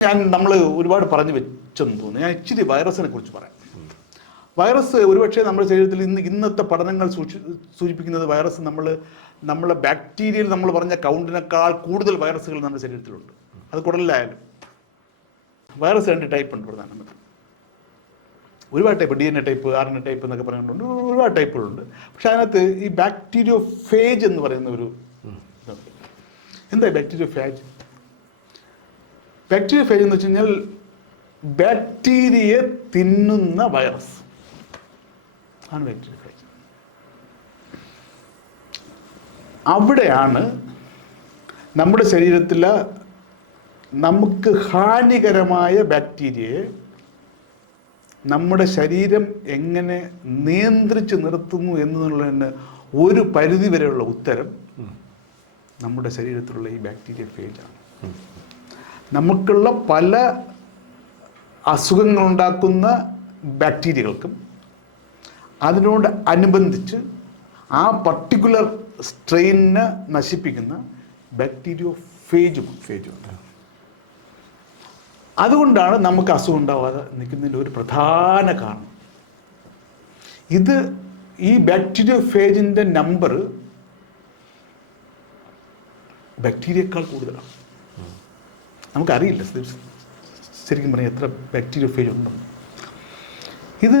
നമ്മൾ ഒരുപാട് പറഞ്ഞു വെച്ചെന്ന് തോന്നുന്നു. ഞാൻ ഇച്ചിരി വൈറസിനെ കുറിച്ച് പറയാം. വൈറസ് ഒരുപക്ഷെ നമ്മുടെ ശരീരത്തിൽ ഇന്നത്തെ പഠനങ്ങൾ സൂചിപ്പിക്കുന്നത് വൈറസ് നമ്മളെ ബാക്ടീരിയയിൽ നമ്മൾ പറഞ്ഞ കൗണ്ടിനേക്കാൾ കൂടുതൽ വൈറസുകൾ നമ്മുടെ ശരീരത്തിലുണ്ട്. അത് കുടലിലായാലും. വൈറസ് 2 ടൈപ്പ് ഉണ്ട് പ്രധാനമായിട്ടും. ഒരുപാട് type, DNA type, RNA type എന്നൊക്കെ പറയുന്നുണ്ട്. ഒരുപാട് ടൈപ്പുകളുണ്ട്. പക്ഷെ അതിനകത്ത് ഈ ബാക്ടീരിയോഫേജ് എന്ന് പറയുന്ന ഒരു എന്താ ബാക്ടീരിയോഫേജ്? ബാക്ടീരിയോഫേജ് എന്ന് വെച്ച് കഴിഞ്ഞാൽ ബാക്ടീരിയയെ തിന്നുന്ന വൈറസ് ആണ് ബാക്ടീരിയോഫേജ്. അവിടെയാണ് നമ്മുടെ ശരീരത്തിലെ നമുക്ക് ഹാനികരമായ ബാക്ടീരിയയെ നമ്മുടെ ശരീരം എങ്ങനെ നിയന്ത്രിച്ച് നിർത്തുന്നു എന്നുള്ളതിന് ഒരു പരിധി വരെയുള്ള ഉത്തരം നമ്മുടെ ശരീരത്തിലുള്ള ഈ ബാക്ടീരിയോഫേജാണ്. നമുക്കുള്ള പല അസുഖങ്ങളുണ്ടാക്കുന്ന ബാക്ടീരിയകൾക്കും അതിനോട് അനുബന്ധിച്ച് ആ പർട്ടിക്കുലർ സ്ട്രെയിനിനെ നശിപ്പിക്കുന്ന ബാക്ടീരിയോഫേജുമുണ്ട്. അതുകൊണ്ടാണ് നമുക്ക് അസുഖം ഉണ്ടാവാതെ നിൽക്കുന്നതിൻ്റെ ഒരു പ്രധാന കാരണം. ഈ ബാക്ടീരിയോഫേജിൻ്റെ നമ്പർ ബാക്ടീരിയേക്കാൾ കൂടുതലാണ്. നമുക്കറിയില്ല ശരിക്കും പറഞ്ഞാൽ എത്ര ബാക്ടീരിയോഫേജ് ഉണ്ടെന്ന്. ഇത്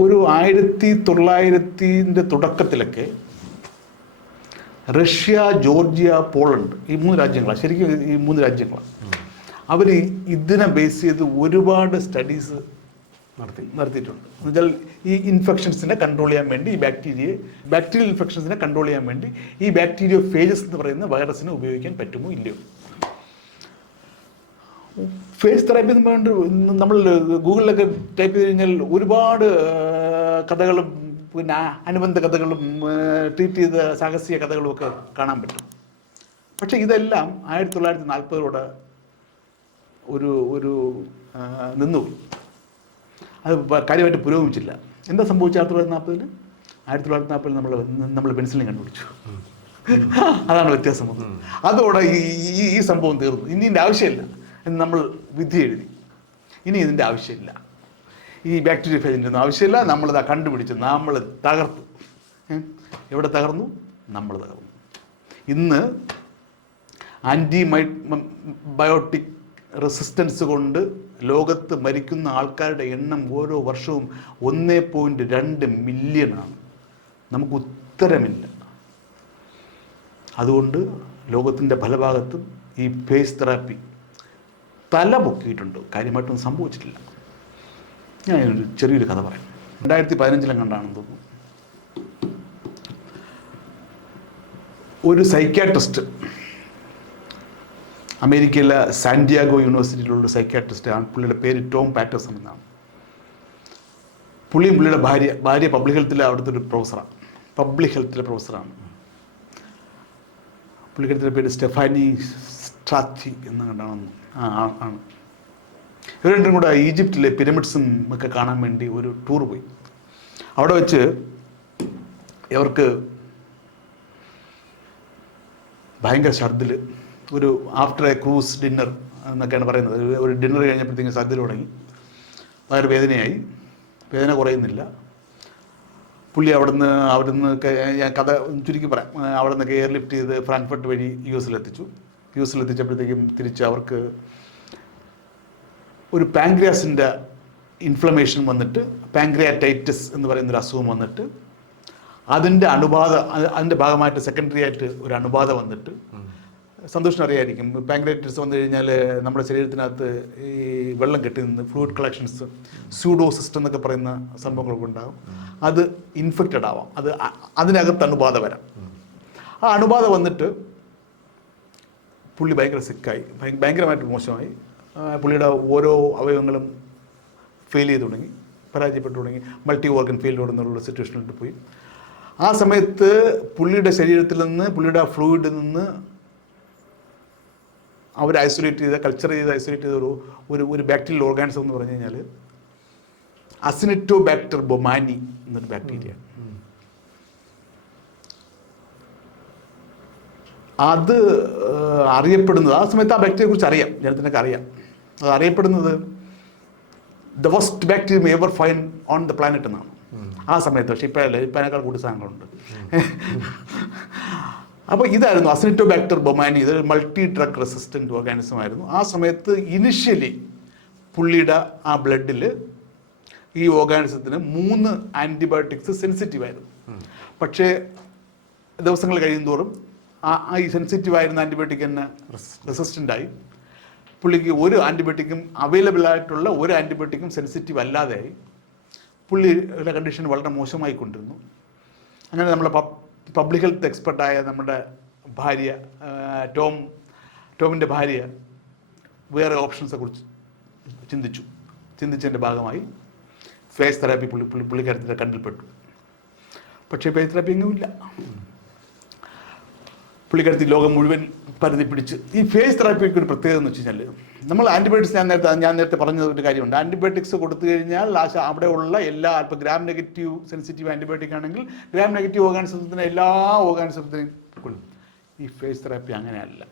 ഒരു 1900 തുടക്കത്തിലൊക്കെ റഷ്യ, ജോർജിയ, പോളണ്ട് ഈ 3 രാജ്യങ്ങളാണ്. ശരിക്കും ഈ 3 രാജ്യങ്ങളാണ്. അവർ ഇതിനെ ബേസ് ചെയ്ത് ഒരുപാട് സ്റ്റഡീസ് നടത്തിയിട്ടുണ്ട്. എന്നുവെച്ചാൽ ഈ ഇൻഫെക്ഷൻസിനെ കൺട്രോൾ ചെയ്യാൻ വേണ്ടി ഈ ബാക്ടീരിയൽ ഇൻഫെക്ഷൻസിനെ കൺട്രോൾ ചെയ്യാൻ വേണ്ടി ഈ ബാക്ടീരിയോഫേജസ് എന്ന് പറയുന്ന വൈറസിനെ ഉപയോഗിക്കാൻ പറ്റുമോ ഇല്ലയോ. ഫേസ് തെറാപ്പി എന്ന് പറഞ്ഞിട്ട് നമ്മൾ ഗൂഗിളിലൊക്കെ ടൈപ്പ് ചെയ്ത് കഴിഞ്ഞാൽ ഒരുപാട് കഥകളും പിന്നെ അനുബന്ധ കഥകളും ട്രീറ്റ് ചെയ്ത സാഹസിക കഥകളും ഒക്കെ കാണാൻ പറ്റും. പക്ഷേ ഇതെല്ലാം 1940 ഒരു നിന്നുപോയി. അത് കാര്യമായിട്ട് പുരോഗമിച്ചില്ല. എന്താ സംഭവിച്ചത് 1940 നമ്മൾ പെൻസിലിൻ കണ്ടുപിടിച്ചു. അതാണ് വ്യത്യാസം വന്നത്. അതോടെ ഈ സംഭവം തീർന്നു. ഇനി ഇതിൻ്റെ ആവശ്യമില്ല എന്ന് നമ്മൾ വിധി എഴുതി. ഇനി ഇതിൻ്റെ ആവശ്യമില്ല, ഈ ബാക്ടീരിയോഫേജിൻ്റെ ഒന്നും ആവശ്യമില്ല. നമ്മളിതാ കണ്ടുപിടിച്ചു, നമ്മൾ തകർത്തു. എവിടെ തകർന്നു? നമ്മൾ തകർന്നു. ഇന്ന് ആൻറ്റിബയോട്ടിക് റെസിസ്റ്റൻസ് കൊണ്ട് ലോകത്ത് മരിക്കുന്ന ആൾക്കാരുടെ എണ്ണം ഓരോ വർഷവും 1.2 മില്യണാണ്. നമുക്ക് ഉത്തരമില്ല. അതുകൊണ്ട് ലോകത്തിൻ്റെ പല ഭാഗത്തും ഈ ഫേസ് തെറാപ്പി തല പൊക്കിയിട്ടുണ്ട്. കാര്യമായിട്ടൊന്നും സംഭവിച്ചിട്ടില്ല. ഞാനൊരു ചെറിയൊരു കഥ പറയാം. 2015 കണ്ടാണെന്ന് തോന്നുന്നു. ഒരു സൈക്യാട്രിസ്റ്റ്, അമേരിക്കയിലെ സാന്റിയാഗോ യൂണിവേഴ്സിറ്റിയിലുള്ള സൈക്യാട്രിസ്റ്റ് ആണ്. പുള്ളിയുടെ പേര് ടോം പാറ്റേഴ്സൺ എന്നാണ്. പുള്ളിയുടെ ഭാര്യ പബ്ലിക് ഹെൽത്തിലെ അവിടുത്തെ ഒരു പ്രൊഫസറാണ്. പബ്ലിക് ഹെൽത്തിലെ പ്രൊഫസറാണ്. പുള്ളിക്കാരത്തിൻ്റെ പേര് സ്റ്റെഫാനി സ്ട്രാത്തി എന്ന് കണ്ടാണെന്ന് ആണ്. ഇവർ രണ്ടും കൂടെ ഈജിപ്തിലെ പിരമിഡ്സും ഒക്കെ കാണാൻ വേണ്ടി ഒരു ടൂർ പോയി. അവിടെ വെച്ച് ഇവർക്ക് ഭയങ്കര ഛർദിൽ, ഒരു ആഫ്റ്റർ എ ക്രൂസ് ഡിന്നർ എന്നൊക്കെയാണ് പറയുന്നത്. ഒരു ഡിന്നർ കഴിഞ്ഞപ്പോഴത്തേക്കും ഛർദിൽ തുടങ്ങി. വയറ് വേദനയായി. വേദന കുറയുന്നില്ല. പുള്ളി അവിടുന്ന് ഞാൻ കഥ ചുരുക്കി പറയാം. അവിടെ നിന്നൊക്കെ എയർലിഫ്റ്റ് ചെയ്ത് ഫ്രാങ്ക്ഫർട്ട് വഴി യുഎസിലെത്തിച്ചപ്പോഴത്തേക്കും തിരിച്ച് അവർക്ക് ഒരു പാൻക്രിയാസിൻ്റെ ഇൻഫ്ലമേഷൻ വന്നിട്ട്, പാൻക്രിയാറ്റൈറ്റിസ് എന്ന് പറയുന്നൊരു അസുഖം വന്നിട്ട്, അതിൻ്റെ ഭാഗമായിട്ട് സെക്കൻഡറി ആയിട്ട് ഒരു അണുബാധ വന്നിട്ട്, സന്തോഷം അറിയായിരിക്കും, പാൻക്രിയാറ്റൈറ്റിസ് വന്നു കഴിഞ്ഞാൽ നമ്മുടെ ശരീരത്തിനകത്ത് ഈ വെള്ളം കെട്ടി നിന്ന് ഫ്ലൂയിഡ് കളക്ഷൻസ്, സ്യൂഡോസിസ്റ്റ് എന്നൊക്കെ പറയുന്ന സംഭവങ്ങളൊക്കെ ഉണ്ടാകും. അത് ഇൻഫെക്റ്റഡ് ആവാം. അതിനകത്ത് അണുബാധ വരാം. ആ അണുബാധ വന്നിട്ട് പുള്ളി ഭയങ്കര സിക്കായി, ഭയങ്കരമായിട്ട് മോശമായി. പുള്ളിയുടെ ഓരോ അവയവങ്ങളും ഫെയിൽ ചെയ്ത് തുടങ്ങി, പരാജയപ്പെട്ടു തുടങ്ങി. മൾട്ടി ഓർഗൻ ഫെയിലിയർ എന്നുള്ള സിറ്റുവേഷനിൽ പോയി. ആ സമയത്ത് പുള്ളിയുടെ ശരീരത്തിൽ നിന്ന്, പുള്ളിയുടെ ഫ്ലൂയിഡിൽ നിന്ന് അവർ കൾച്ചർ ചെയ്ത് ഐസൊലേറ്റ് ചെയ്ത ഒരു ബാക്ടീരിയൽ ഓർഗാനിസം എന്ന് പറഞ്ഞു കഴിഞ്ഞാൽ അസിനിറ്റോബാക്ടർ ബൊമാനി എന്നൊരു ബാക്ടീരിയ. അത് അറിയപ്പെടുന്നത് ആ സമയത്ത് ആ ബാക്ടീരിയയെ കുറിച്ച് അറിയാം, ജനത്തിനൊക്കെ അറിയാം. അത് അറിയപ്പെടുന്നത് the വസ്റ്റ് bacterium ever find on the planet എന്നാണ് ആ സമയത്ത്. പക്ഷേ ഇപ്പോഴല്ലേ, ഇപ്പം അതിനേക്കാൾ കൂടുതൽ സാധനങ്ങളുണ്ട്. അപ്പോൾ ഇതായിരുന്നു അസിനിറ്റോബാക്ടർ ബൊമാനി. ഇതൊരു മൾട്ടി ഡ്രഗ് റെസിസ്റ്റൻറ്റ് ഓർഗാനിസം ആയിരുന്നു. ആ സമയത്ത് ഇനിഷ്യലി പുള്ളിയുടെ ആ ബ്ലഡിൽ ഈ ഓർഗാനിസത്തിന് 3 ആൻറ്റിബയോട്ടിക്സ് സെൻസിറ്റീവ് ആയിരുന്നു. പക്ഷേ ദിവസങ്ങൾ കഴിയുന്തോറും ഈ സെൻസിറ്റീവ് ആയിരുന്ന ആൻറ്റിബയോട്ടിക് തന്നെ റെസിസ്റ്റൻ്റായി. പുള്ളിക്ക് ഒരു ആൻറ്റിബയോട്ടിക്കും അവൈലബിൾ ആയിട്ടുള്ള ഒരു ആൻറ്റിബയോട്ടിക്കും സെൻസിറ്റീവ് അല്ലാതെയായി. പുള്ളിയുടെ കണ്ടീഷൻ വളരെ മോശമായിക്കൊണ്ടിരുന്നു. അങ്ങനെ നമ്മളെ പബ്ലിക് ഹെൽത്ത് എക്സ്പെർട്ടായ നമ്മുടെ ഭാര്യ ടോമിൻ്റെ ഭാര്യ വേറെ ഓപ്ഷൻസെ കുറിച്ച് ചിന്തിച്ചതിൻ്റെ ഭാഗമായി ഫേസ് തെറാപ്പി പുള്ളിക്കാരത്തിൻ്റെ കണ്ടിൽപ്പെട്ടു. പക്ഷേ ഫേസ് തെറാപ്പി എങ്ങുമില്ല. പുള്ളിക്കാരത്തി ലോകം മുഴുവൻ പരതി പിടിച്ച്. ഈ ഫേസ് തെറാപ്പിക്ക് ഒരു പ്രത്യേകത എന്ന് വെച്ച് കഴിഞ്ഞാൽ, നമ്മൾ ആൻറ്റിബയോട്ടിക്സ് ഞാൻ നേരത്തെ പറഞ്ഞ ഒരു കാര്യമുണ്ട്. ആൻറ്റിബയോട്ടിക്സ് കൊടുത്തു കഴിഞ്ഞാൽ അവിടെ ഉള്ള എല്ലാ, ഇപ്പോൾ ഗ്രാം നെഗറ്റീവ് സെൻസിറ്റീവ് ആൻറ്റിബയോട്ടിക് ആണെങ്കിൽ ഗ്രാം നെഗറ്റീവ് ഓർഗാനിസത്തിന് എല്ലാ ഓർഗാനിസത്തിനെയും കൊള്ളും. ഈ ഫേസ് തെറാപ്പി അങ്ങനെയല്ല.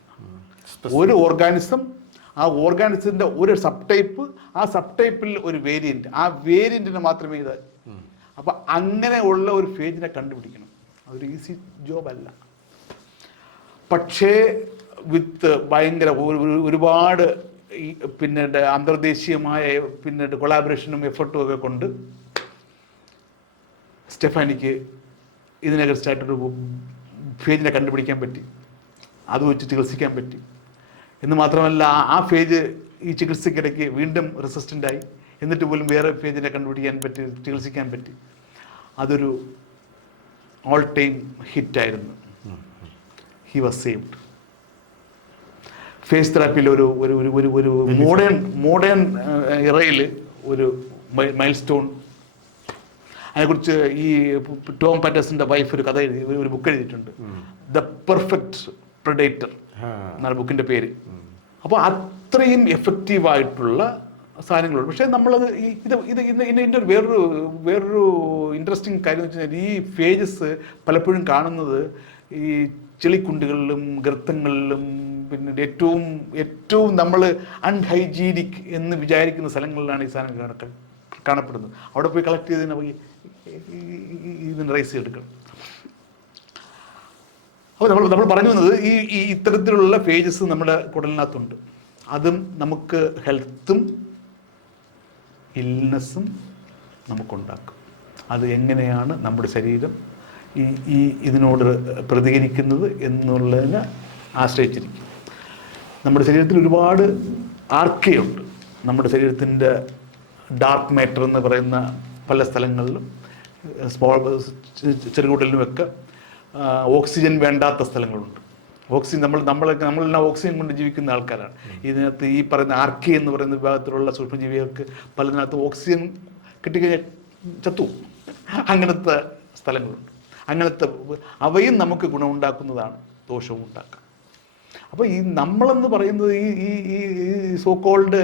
ഒരു ഓർഗാനിസം, ആ ഓർഗാനിസത്തിൻ്റെ ഒരു സബ് ടൈപ്പ്, ആ സബ് ടൈപ്പിൽ ഒരു വേരിയൻറ്റ്, ആ വേരിയൻറ്റിന് മാത്രമേ ഇത്. അപ്പം അങ്ങനെയുള്ള ഒരു ഫേജിനെ കണ്ടുപിടിക്കണം. അതൊരു ഈസി ജോബല്ല. പക്ഷേ വിത്ത് ഭയങ്കര ഒരുപാട് പിന്നീട് അന്തർദേശീയമായ പിന്നീട് കൊളാബറേഷനും എഫർട്ടും ഒക്കെ കൊണ്ട് സ്റ്റെഫാനിക്ക് ഇതിനകത്തായിട്ടൊരു ഫേജിനെ കണ്ടുപിടിക്കാൻ പറ്റി. അത് വെച്ച് ചികിത്സിക്കാൻ പറ്റി. എന്ന് മാത്രമല്ല, ആ ഫേജ് ഈ ചികിത്സയ്ക്കിടയ്ക്ക് വീണ്ടും റെസിസ്റ്റൻ്റായി. എന്നിട്ട് പോലും വേറെ ഫേജിനെ കണ്ടുപിടിക്കാൻ പറ്റി, ചികിത്സിക്കാൻ പറ്റി. അതൊരു ഓൾ ടൈം ഹിറ്റായിരുന്നു. He was saved. ഫേസ് തെറാപ്പിയിൽ ഒരു മോഡേൺ ഇറയിൽ ഒരു മൈൽ സ്റ്റോൺ. അതിനെക്കുറിച്ച് ഈ ടോം പാറ്റേഴ്സൻ്റെ വൈഫ് ഒരു കഥ എഴുതി, ഒരു ബുക്ക് എഴുതിയിട്ടുണ്ട്, ദ പെർഫെക്റ്റ് പ്രെഡേറ്റർ എന്നാണ് ബുക്കിൻ്റെ പേര്. അപ്പോൾ അത്രയും എഫക്റ്റീവായിട്ടുള്ള സാധനങ്ങളുണ്ട്. പക്ഷേ നമ്മളത് ഇതിൻ്റെ വേറൊരു ഇൻട്രസ്റ്റിംഗ് കാര്യം എന്ന് വെച്ച് കഴിഞ്ഞാൽ, ഈ ഫേജസ് പലപ്പോഴും കാണുന്നത് ഈ ചെളിക്കുണ്ടുകളിലും ഗർത്തങ്ങളിലും പിന്നെ ഏറ്റവും നമ്മൾ അൺഹൈജീനിക് എന്ന് വിചാരിക്കുന്ന സ്ഥലങ്ങളിലാണ് ഈ സാധനം കാണപ്പെടുന്നത്. അവിടെ പോയി കളക്ട് ചെയ്തതിന് ഇതിന് റൈസ് ചെയ്തെടുക്കണം. അപ്പോൾ നമ്മൾ പറഞ്ഞു വന്നത് ഈ ഇത്തരത്തിലുള്ള ഫേജസ് നമ്മുടെ കുടലിനകത്തുണ്ട്. അതും നമുക്ക് ഹെൽത്തും ഇൽനെസ്സും നമുക്കുണ്ടാക്കും. അത് എങ്ങനെയാണ് നമ്മുടെ ശരീരം ഇതിനോട് പ്രതികരിക്കുന്നത് എന്നുള്ളതിനെ ആശ്രയിച്ചിരിക്കും. നമ്മുടെ ശരീരത്തിൽ ഒരുപാട് ആർക്കയുണ്ട്. നമ്മുടെ ശരീരത്തിൻ്റെ ഡാർക്ക് മാറ്റർ എന്ന് പറയുന്ന പല സ്ഥലങ്ങളിലും ചെറുകുടലിനുമൊക്കെ ഓക്സിജൻ വേണ്ടാത്ത സ്ഥലങ്ങളുണ്ട്. ഓക്സിജൻ നമ്മളെല്ലാം ഓക്സിജൻ കൊണ്ട് ജീവിക്കുന്ന ആൾക്കാരാണ്. ഇതിനകത്ത് ഈ പറയുന്ന ആർക്കി എന്ന് പറയുന്ന വിഭാഗത്തിലുള്ള സൂക്ഷ്മജീവികൾക്ക് പലതിനകത്ത് ഓക്സിജൻ കിട്ടിക്കഴിഞ്ഞാൽ ചത്തു. അങ്ങനത്തെ സ്ഥലങ്ങളുണ്ട്. അങ്ങനത്തെ അവയും നമുക്ക് ഗുണമുണ്ടാക്കുന്നതാണ്, ദോഷവും ഉണ്ടാക്കാം. അപ്പോൾ ഈ നമ്മളെന്ന് പറയുന്നത് ഈ സോ കോൾഡ്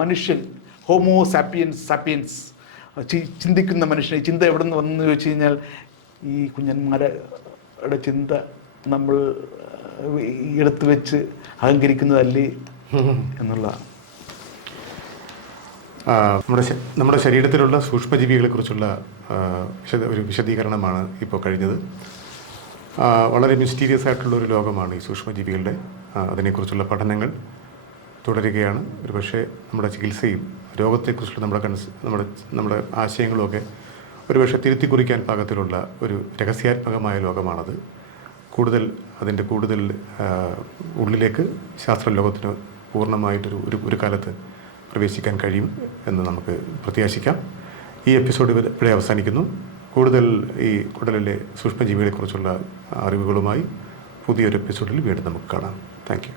മനുഷ്യൻ, ഹോമോ സാപ്പിയൻസ് ചിന്തിക്കുന്ന മനുഷ്യൻ, ഈ ചിന്ത എവിടെ നിന്ന് വന്നു ചോദിച്ചു കഴിഞ്ഞാൽ, ഈ കുഞ്ഞന്മാരുടെ ചിന്ത നമ്മൾ എടുത്തു വെച്ച് അഹങ്കരിക്കുന്നതല്ലേ എന്നുള്ളതാണ്. നമ്മുടെ ശരീരത്തിലുള്ള സൂക്ഷ്മജീവികളെക്കുറിച്ചുള്ള ഒരു വിശദീകരണമാണ് ഇപ്പോൾ കഴിഞ്ഞത്. വളരെ മിസ്റ്റീരിയസ് ആയിട്ടുള്ള ഒരു ലോകമാണ് ഈ സൂക്ഷ്മജീവികളുടെ. അതിനെക്കുറിച്ചുള്ള പഠനങ്ങൾ തുടരുകയാണ്. ഒരുപക്ഷെ നമ്മുടെ ചികിത്സയും രോഗത്തെക്കുറിച്ചുള്ള നമ്മുടെ ആശയങ്ങളുമൊക്കെ ഒരുപക്ഷെ തിരുത്തി കുറിക്കാൻ പാകത്തിലുള്ള ഒരു രഹസ്യാത്മകമായ ലോകമാണത്. അതിൻ്റെ കൂടുതൽ ഉള്ളിലേക്ക് ശാസ്ത്രലോകത്തിന് പൂർണ്ണമായിട്ടൊരു കാലത്ത് പ്രവേശിക്കാൻ കഴിയും എന്ന് നമുക്ക് പ്രത്യാശിക്കാം. ഈ എപ്പിസോഡ് ഇവിടെ അവസാനിക്കുന്നു. കൂടുതൽ ഈ കുടലിലെ സൂക്ഷ്മജീവികളെക്കുറിച്ചുള്ള അറിവുകളുമായി പുതിയൊരു എപ്പിസോഡിൽ വീണ്ടും നമുക്ക് കാണാം. Thank you.